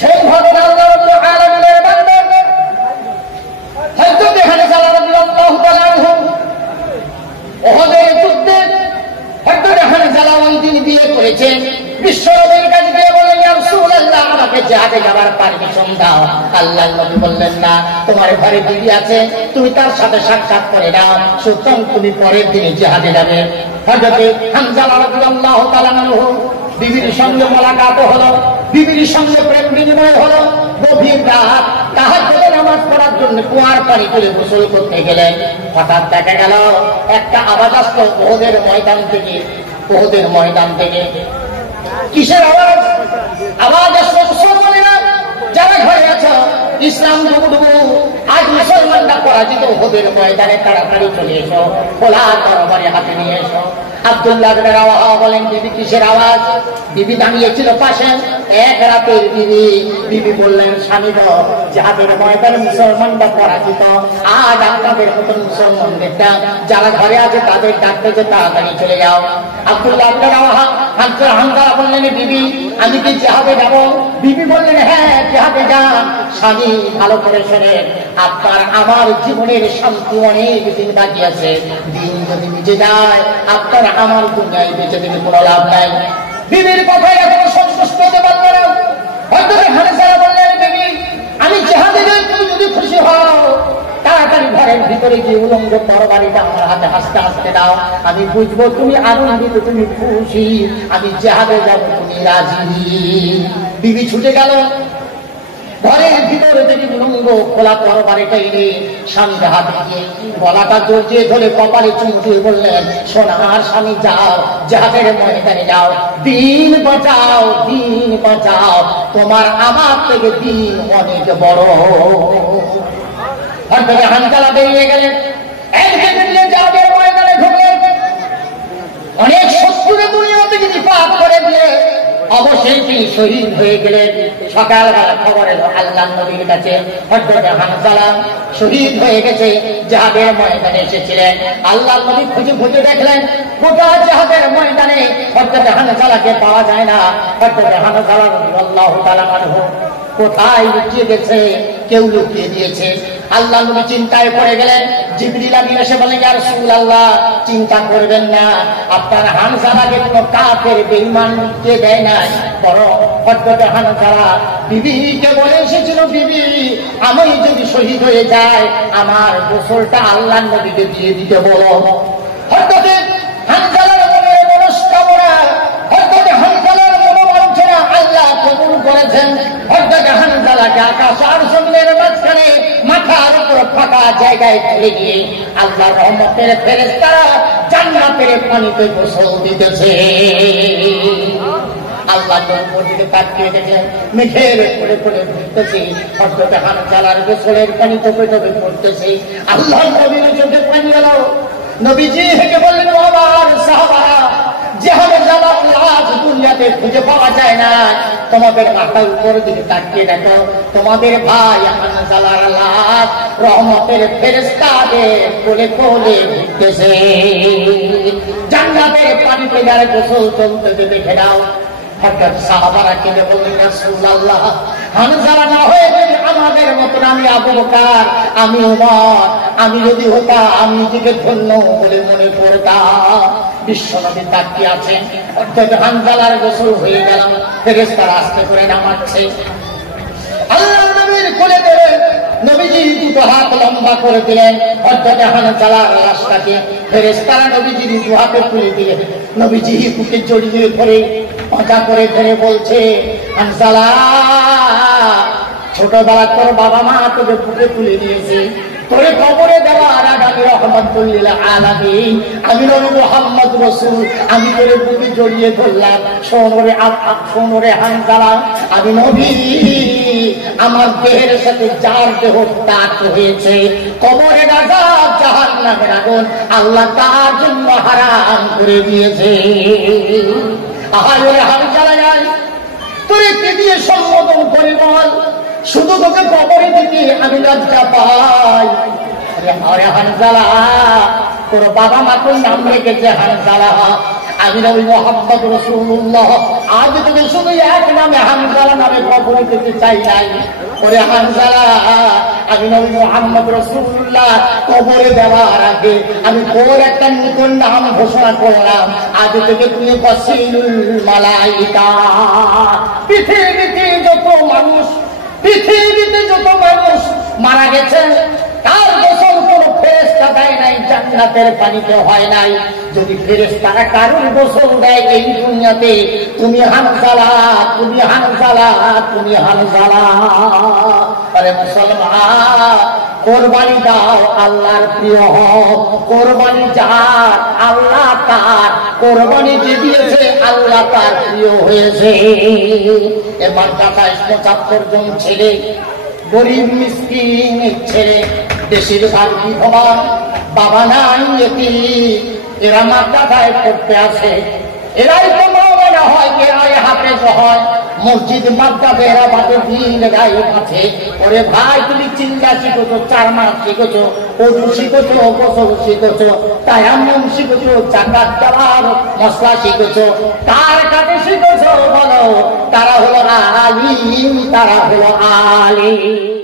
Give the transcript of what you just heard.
সেই ঘটনা আল্লাহ রাব্বুল আলামিনের বান্দা হযরত হামজা রাদিয়াল্লাহু তাআলা আনহু উহুদের যুদ্ধে হযরত হামজা ওই দিন বিয়ে করেছেন। বিশ্বনবীর কাছে গিয়ে বললেন, ইয়া রাসূলুল্লাহ, আমাকে জিহাদে যাবার পারমিশন দাও। আল্লাহর নবী বললেন, না, তোমার ঘরে বিবি আছে, তুমি তার সাথে সাক্ষাৎ করে নাও, সুতরাং তুমি পরের দিনে জিহাদে যাবে। হযরত হামজা রাদিয়াল্লাহু তাআলা আনহু বিবির সঙ্গে মোলাকাত হলো, বিবির সঙ্গে প্রেম বিনিময় হলো। গভীর রাত তাহাজ্জুদে নামাজ পড়ার জন্য কুয়ার পানি তুলে গোসল করতে গেলেন। হঠাৎ দেখা গেল একটা আওয়াজ আসলো উহুদের ময়দান থেকে। কিসের আওয়াজ? আওয়াজ আসলো, মুসলমানেরা যারা ঘরে আছো, ইসলাম ডুবুডুবু, আজ মুসলমানরা পরাজিত, উহুদের ময়দানে তাড়াতাড়ি চলে এসো, খোলা তরবারি হাতে নিয়ে এসো। আব্দুল্লাহ ইবনে রাওয়াহা বলেন, বিবি কিসের আওয়াজ? বিবি দাঁড়িয়েছিল পাশে, এক রাতের বিবি বললেন, স্বামী গো, জিহাদের ময়দানে মুসলমানরা পরাজিত, আজ আপনাদের মতন মুসলমানদেরটা যারা ঘরে আছে তাদের ডাকতে যে তাড়াতাড়ি চলে যাও। আব্দুল্লাহ ইবনে রাওয়াহা হামজা বললেন, বিবি আমি কি জিহাদে যাব? বিবি বললেন, হ্যাঁ, জিহাদে যান। স্বামী ভালো করে শোনেন, আপনার আমার জীবনের শান্তি অনেক দিন বাকি আছে। দিন যদি মিটে যায়, আপনার আমার দুনিয়ায় বেঁচে থেকে কোনো লাভ নাই। বিবির কথায় এখনো সন্তুষ্ট হতে পারল না। হয়তো হামজা বললেন, বিবি আমি জিহাদে যাই, তুমি যদি খুশি হও তাড়াতাড়ি ঘরের ভিতরে যে উলঙ্গ তরবারিটা আমার হাতে হাসতে হাসতে দাও, আমি বুঝবো তুমি আনন্দিত, তুমি খুশি, আমি জিহাদে যাব, তুমি রাজি। বিবি ছুটে গেল ঘরের ভিতরে থেকে উলঙ্গ খোলা তরবারিটা এনে স্বামীর হাতে দিয়ে গলাটা জড়িয়ে ধরে কপালে চুমু দিয়ে বললেন, সোনার স্বামী, যাও, জিহাদের ময়দানে যাও, দিন বাঁচাও, দিন বাঁচাও, তোমার আমার থেকে দিন অনেক বড়। হযরত হামজা বেরিয়ে গেলেন, জিহাদের ময়দানে ঢুকলেন। অনেক শত্রুরা দুনিয়া থেকে নিপাত করে দিয়ে অবশ্যই তিনি শহীদ হয়ে গেলেন। সকালবেলা খবর এলো আল্লাহর নবীর কাছে, হযরত হামজা শহীদ হয়ে গেছে, জিহাদের ময়দানে এসেছিলেন। আল্লাহর নবী খুঁজে খুঁজে দেখলেন গোটা জিহাদের ময়দানে হযরত হামজাকে পাওয়া যায় না। হযরত হামজা রাদিয়াল্লাহু তাআলা আনহু কোথায় লুকিয়ে গেছে, কেউ লুকিয়ে দিয়েছে। আল্লাহর নবী চিন্তায় পড়ে গেলেন। জিবরিল আমিন এসে বলেন, ইয়া রাসূলুল্লাহ, চিন্তা করবেন না, আপনার হামজাকে কোনো কাফের বেঈমান কে দেয় না, বরং হযরত হামজা বিবিকে বলে এসেছিল, বিবি আমি যদি শহীদ হয়ে যায়, আমার গোসলটা আল্লাহর নবীকে দিয়ে দিতে বলো। হযরত হামজার মনের মনস্কামনা, হযরত হামজার মনোবাঞ্ছনা আল্লাহ কবুল করেছেন। হযরত হামজাকে আকাশ আর জমিনের মাঝখানে মাথার উপর ফাঁকা জায়গায় তুলে গিয়ে আল্লাহর রহমতের ফেরেশতারা জান্নাতের পানিতে গোসল দিতেছে। আল্লাহ নবীর দিকে তাকিয়ে দেখলেন মেঘের পড়ে পড়ে ঘুরতেছে, হযরত হামজার গোসলের পানি টোপে টোপে পড়তেছে। আল্লাহ নবীর চোখে পানি এলো। নবীজি হেঁটে বললেন, ও আমার সাহাবারা, জিহাদে যাওয়ার লাশ দুনিয়াতে খুঁজে পাওয়া যায় না, তোমাদের মাথার উপর দিকে তাকিয়ে দেখো, তোমাদের ভাই হামজার লাশ রহমতের ফেরেশতাদের কোলে কোলে ঘুরতেছে, জান্নাতের পানিতে যারা গোসল চলতেছে দেখে নাও। হযরত সাহাবারা কেঁদে বললেন, ইয়া রাসূলুল্লাহ, হামজা না হয়ে যদি আমাদের মতন, আমি আবু বকর, আমি ওমর, আমি যদি হতাম, আমি নিজেকে ধন্য বলে মনে করতাম। বিশ্বনবী তাকিয়ে আছেন, হযরত হামজার গোসল হয়ে গেলাম, ফেরেশতারা আস্তে করে নামাচ্ছে। আল্লাহ নবীর কোলে ধরে নবীজি দুটো হাত লম্বা করে দিলেন, হযরত হামজার লাশটাকে ফেরেশতারা নবীজির দুটো হাতে তুলে দিলেন। নবীজি বুকে জড়িয়ে ধরে পাঁচা করে ধরে বলছে, হামজা, ছোটবেলা তোর বাবা মা তোকে বুকে তুলে নিয়েছে, তোরে কবরে দেওয়ার আগে আমি রাহমাতুল লিল আলামিন, আমি নবী মুহাম্মদ রাসূল, আমি তোরে বুকে জড়িয়ে ধরলাম। শোনরে হামজা, আমি নবী, আমার দেহের সাথে যার দেহ তাক হয়েছে, কবরের আযাব, জাহান্নামের আগুন আল্লাহ তার জন্য হারাম করে দিয়েছে। আহারে হামজা, তোরে কে দিয়ে সম্বোধন করে বল, শুধু তোকে কবরে দিতে আমি লজ্জা পাই। আরে হামজা, তোর বাবা মা তোর নাম রেখেছে হামজা, আমি নবী মুহাম্মদ রাসূলুল্লাহ আজ থেকে শুধু এক নামে হানজালা নামে কবরে যেতে চাই নাই। ওরে হানজালা, আমি নবী মুহাম্মদ রাসূলুল্লাহ কবরে দেওয়ার আগে আমি তোর একটা নতুন নাম ঘোষণা করলাম, আজ থেকে তুমি ওয়াসিলুল মালাইকা। পৃথিবীতে যত মানুষ মারা গেছে তার গোসল কোন ফেরেশতা দেয় নাই, জান্নাতের পানিতে হয় নাই। যদি ফেরেশতারা কারোর গোসল দেয় এই দুনিয়াতে, তুমি হানজালা, তুমি হানজালা, তুমি হানজালা। আরে মুসলমান, কোরবানি দাও, আল্লাহর প্রিয় হও। কোরবানি যার আল্লাহ তার, কোরবানি যে দিয়েছে আল্লাহ তার প্রিয় হয়েছে। এবার 75 জন ছেলে, গরিব মিসকিন ছেলে, বেশিরভাগ বিধবা, বাবা নাই, এতিম। এরা মাদ্রাসায় পড়তে আসে, এরাই তো মাওলানা হয়, এরাই হাফেজ হয়। মসজিদ মাদ্রাসা এরা বাদে দিন গায়ে আছে। ওরে ভাই, তুমি চিন্তা শিখেছো, 4 মাস শিখেছো, ওযু শিখেছো, গোসল শিখেছো, তায়াম্মুম শিখেছো, জাকাত দেওয়ার মশলা শিখেছো, কার কাছে শিখেছো বলো? তারা হলো আলিম, তারা হলো আলিম।